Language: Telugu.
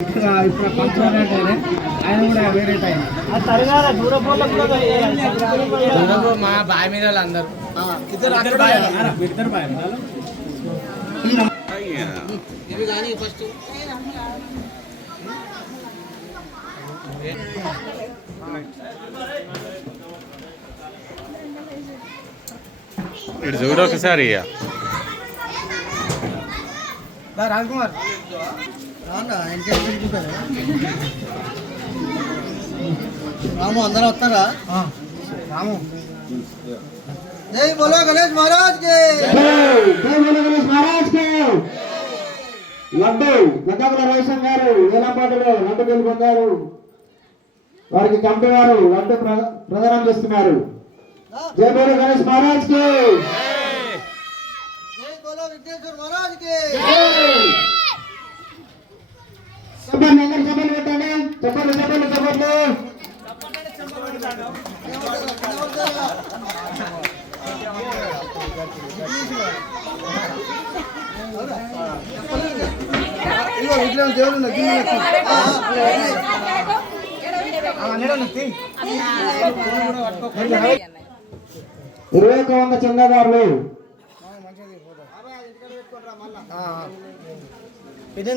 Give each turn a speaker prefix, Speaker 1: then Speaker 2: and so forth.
Speaker 1: ఇప్పుడు పంచదార ఆయన కూడా వేరే టైం
Speaker 2: మా బాయ్ మీద అందరూ.
Speaker 1: ఇద్దరు బాయ్
Speaker 2: ఇవి కానీ ఫస్ట్.
Speaker 3: ఇటు చూడు ఒకసారి ఇక
Speaker 1: రాజ్కుమార్.
Speaker 2: రాము అందరూ వస్తారా?
Speaker 1: రాము.
Speaker 2: జై బోలో గణేష్ మహారాజ్కి
Speaker 4: లడ్డు గంగాకుల రేషన్ గారు ఏలంపాటలో లడ్డు గెలుపొందారు వారికి కమిటీ వారు లడ్డు ప్ర- ప్రదానం చేస్తున్నారు. జై బోలో గణేష్ మహారాజ్కి
Speaker 2: జై బోలో విఘ్నేశ్వర మహారాజ్కి
Speaker 4: చెప్పండి అందరు చెప్పండి పెట్టండి. చెప్పండి చెప్పండి చెప్పండి.
Speaker 2: ఇదిగో ఇంట్లో దేవుడు ఉన్నాడు, గిన్నె పెట్టి.
Speaker 4: ఇరవై ఒక వంద చందాదారులు.
Speaker 2: 啊。北京天安门